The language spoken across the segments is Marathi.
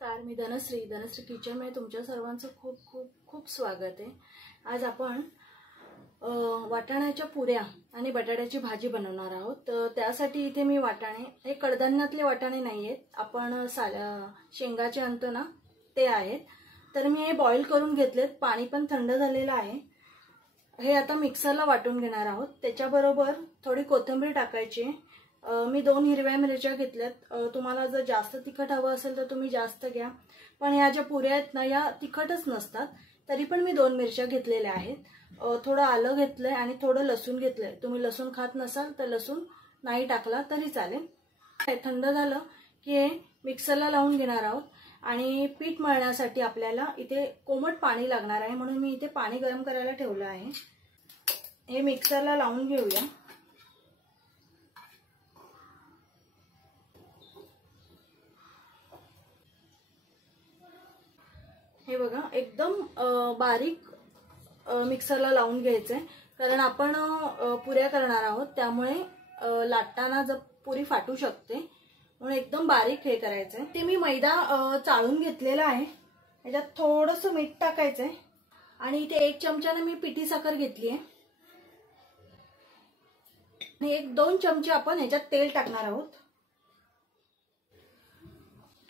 नमस्कार, मी धनश्री किचनमध्ये तुमच्या सर्वांचं खूप खूप खूप स्वागत आहे। आज आपण वाटाण्याच्या पुऱ्या आणि बटाट्याची भाजी बनवणार आहोत। तर त्यासाठी इथे मी वाटाणे, हे कडधान्यातले वाटाणे नाहीयेत, आपण शेंगाचे आणतो ना ते आहेत। तर मी हे बॉईल करून घेतलेत, पाणी पण थंड झालेलं आहे। हे आता मिक्सरला वाटून घेणार आहोत। त्याच्याबरोबर थोडी कोथिंबीर टाकायची। मी 2 हिरव्या मिरच्या घेतल्यात। तुम्हाला जर जास्त तिखट हवं असेल तर तुम्ही जास्त घ्या, पण ह्या ज्या पुऱ्या आहेत ना या तिखटच नसतात, तरी पण मी 2 मिरच्या घेतलेल्या आहेत। थोडं आलं घेतलंय आणि थोडं लसूण घेतलंय। तुम्ही लसूण खात नसाल तर लसूण नाही टाकला तरी चालेल। थंड झालं की हे मिक्सरला लावून घेणार आहोत। आणि पीठ मळण्यासाठी आपल्याला इथे कोमट पाणी लागणार आहे, म्हणून मी इथे पाणी गरम करायला ठेवलं आहे। हे मिक्सरला लावून घेऊया। हे बघा, एकदम बारीक मिक्सरला लावून घ्यायचंय, कारण आपण पुऱ्या करणार आहोत, त्यामुळे लाटताना जर पुरी फाटू शकते, म्हणून एकदम बारीक हे करायचंय। ते मी मैदा चाळून घेतलेला आहे। याच्यात थोडंसं मीठ टाकायचंय आणि इथे 1 चमचाने मी पिठी साखर घेतली आहे आणि 1-2 चमचे आपण ह्याच्यात तेल टाकणार आहोत।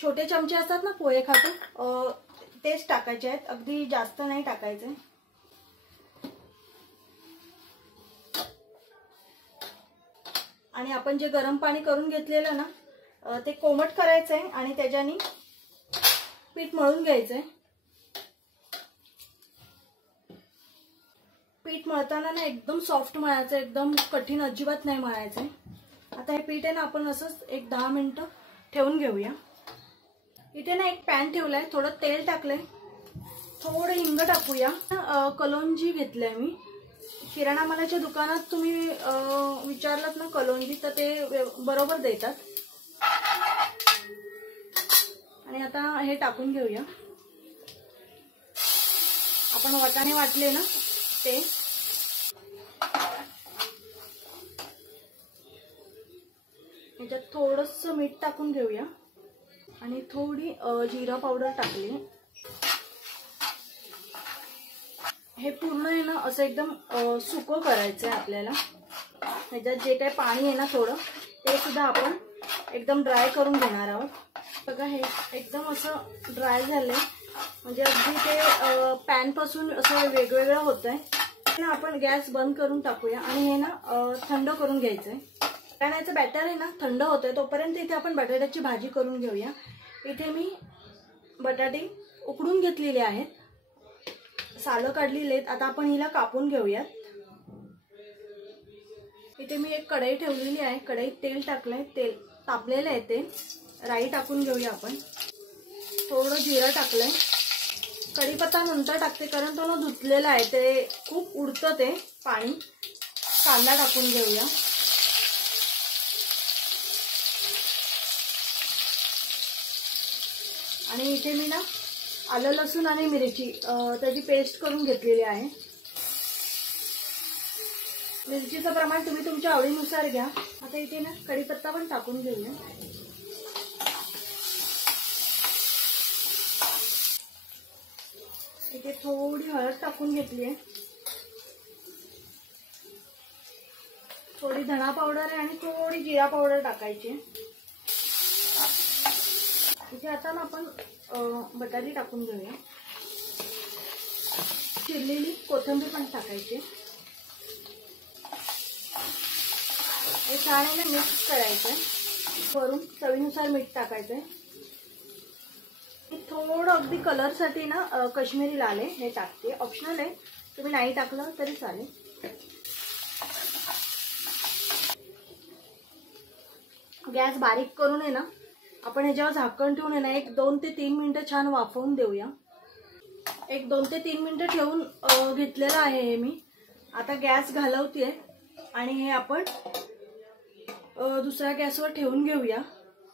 छोटे चमचे असतात ना पोहे खातो, तेच टाकायचे आहेत, अगदी जास्त नाही टाकायचे। आणि आपण जे गरम पाणी करून घेतलेलं ना ते कोमट करायचंय आणि त्याच्यानी पीठ मळून घ्यायचंय। पीठ मळताना ना एकदम सॉफ्ट मळायचं, एकदम कठीण अजिबात नाही मळायचं। आता हे पीठ आहे ना आपण असंच 1-10 मिनिटं ठेवून घेऊया। इथे ना एक पॅन ठेवलाय, थोडं तेल टाकलंय, थोडं हिंग टाकूया। कलोंजी घेतलंय मी, किराणा मालाच्या दुकानात तुम्ही विचारलात ना कलोंजी तर ते बरोबर देतात। आणि आता हे टाकून घेऊया। आपण वाटाणे वाटले ना ते, याच्यात थोडंसं मीठ टाकून घेऊया आणि थोडी जिरा पावडर टाकली। हे पूर्ण आहे ना असं एकदम सुकं करायचं आहे आपल्याला। ह्याच्यात जे काही पाणी आहे ना थोडं, ते सुद्धा आपण एकदम ड्राय करून घेणार आहोत। बघा, हे एकदम असं ड्राय झालंय, म्हणजे अगदी ते पॅन पासून असं वेगवेगळं होतंय ना। आपण गॅस बंद करून टाकूया आणि हे ना थंड करून घ्यायचंय। वाटाण्याचं बॅटर आहे ना थंड होतंय, तोपर्यंत इथे आपण बटाट्याची भाजी करून घेऊया। इथे मी बटाटे उकडून घेतलेले आहेत, सालं काढलेली आहेत। आता आपण हिला कापून घेऊयात। इथे मी एक कढई ठेवलेली आहे, कढईत तेल टाकलंय, तेल तापलेलं आहे, ते राई टाकून घेऊया आपण। थोडं जिरं टाकलंय, कढीपत्ता नंतर टाकते कारण तो ना धुतलेला आहे, ते खूप उडतं ते पाणी। कांदा टाकून घेऊया। आणि इथे मी ना आलं लसूण आणि मिरची त्याची पेस्ट करून घेतलेली आहे। मिरचीचं प्रमाण तुम्ही तुमच्या आवडीनुसार घ्या। आता इथे ना कढीपत्ता पण टाकून घेऊया। इथे थोडी हळद टाकून घेतली आहे, थोडी धना पावडर आहे आणि थोडी जिरा पावडर टाकायची। इथे आता ना आपण बटाटे टाकून घेऊया, चिरलेली कोथिंबीर पण टाकायची। हे छान मिक्स करायचंय, वरून चवीनुसार मीठ टाकायचंय। थोडं अगदी कलर साठी ना काश्मीरी लाल आहे हे टाकते, ऑप्शनल आहे, तुम्ही नाही टाकलं तरी चालेल। गॅस बारीक करून आहे ना आपण ह्याच्यावर झाकण ठेवून आहे ना 1-2 ते 3 मिनिटं छान वाफवून देऊया। 1-2 ते 3 मिनिटं ठेवून घेतलेलं आहे हे मी। आता गॅस घालवतेय आणि हे आपण दुसऱ्या गॅसवर ठेवून घेऊया।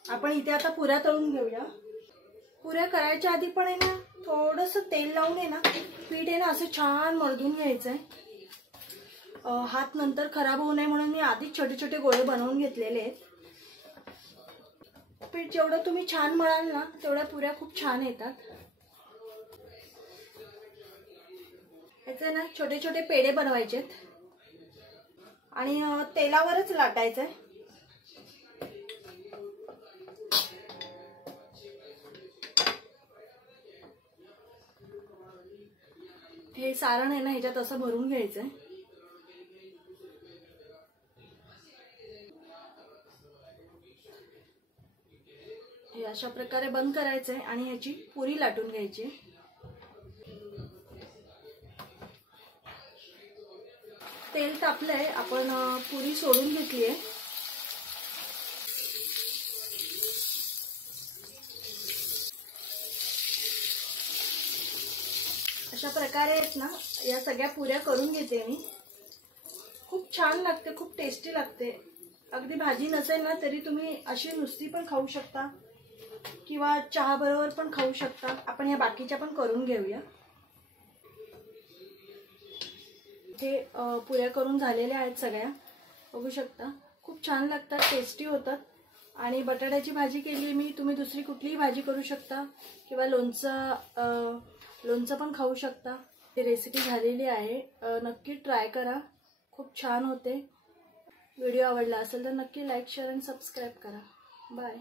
आपण इथे आता पुऱ्या तळून घेऊया। पुऱ्या करायच्या आधी पण आहे ना थोडंसं तेल लावून आहे ना पीठ आहे ना असं छान मळून घ्यायचंय। हात नंतर खराब होऊ नये म्हणून मी आधीच छोटे छोटे गोळे बनवून घेतलेले आहेत। पीठ जेवढं तुम्ही छान मळाल ना तेवढ्या पुऱ्या खूप छान येतात. याचे ना छोटे छोटे पेढे बनवायचेत आणि तेलावरच लाटायचंय. हे सारण आहे ना ह्याच्यात असं भरून घ्यायचंय. हे अशा प्रकारे बंद करायचंय आणि ह्याची पुरी लाटून घ्यायची. तेल तापलंय, आपण पुरी सोडून घेतलीये. अशा प्रकारे आहेत ना या सगळ्या पुऱ्या करून घेते मी. खूप छान लागते, खूप टेस्टी लागते. अगदी भाजी नसेल ना तरी तुम्ही अशी नुसती पण खाऊ शकता किंवा चहा बरोबर पण खाऊ शकता. आपण या बाकीच्या पण करून घेऊया. हे पुऱ्या करून झालेल्या आहेत सगळ्या, बघू शकता. खूप छान लागतात, टेस्टी होतात. आणि बटाट्याची भाजी केली मी, तुम्ही दुसरी कुठलीही भाजी करू शकता किंवा लोणचं पण खाऊ शकता. ही रेसिपी झालेली आहे, नक्की ट्राय करा, खूप छान होते. व्हिडिओ आवडला असेल तर नक्की लाईक, शेअर आणि सबस्क्राईब करा. बाय.